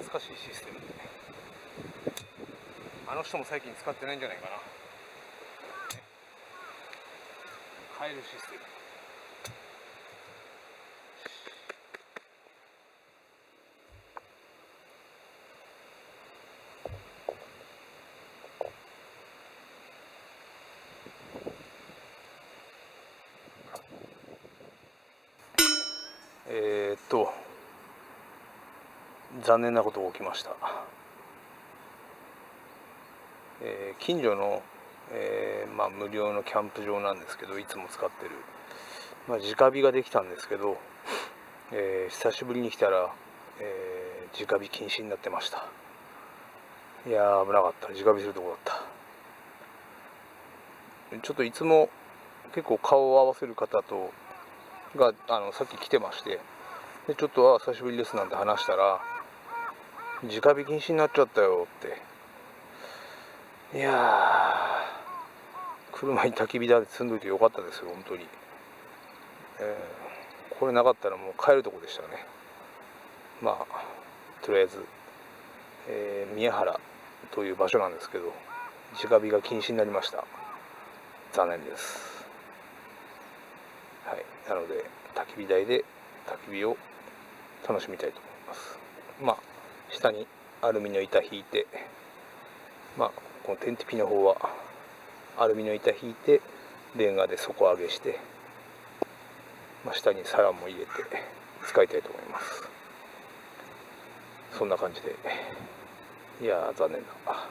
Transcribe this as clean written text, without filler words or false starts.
懐かしいシステムで、あの人も最近使ってないんじゃないかな、変えるシステム。残念なことが起きました。近所の、無料のキャンプ場なんですけど、いつも使ってる、直火ができたんですけど、久しぶりに来たら、直火禁止になってました。いやー、危なかった。直火するとこだった。ちょっといつも結構顔を合わせる方とがさっき来てまして、でちょっと久しぶりですなんて話したら、直火禁止になっちゃったよって。いやー、車に焚き火だって積んどいてよかったですよ、本当に。これなかったらもう帰るとこでしたね。とりあえず、宮原という場所なんですけど、直火が禁止になりました。残念です。はい、なので焚き火台で焚き火を楽しみたいと思います。下にアルミの板引いて、この天日の方はアルミの板引いてレンガで底上げして、下に皿も入れて使いたいと思います。そんな感じで、いやー、残念だ。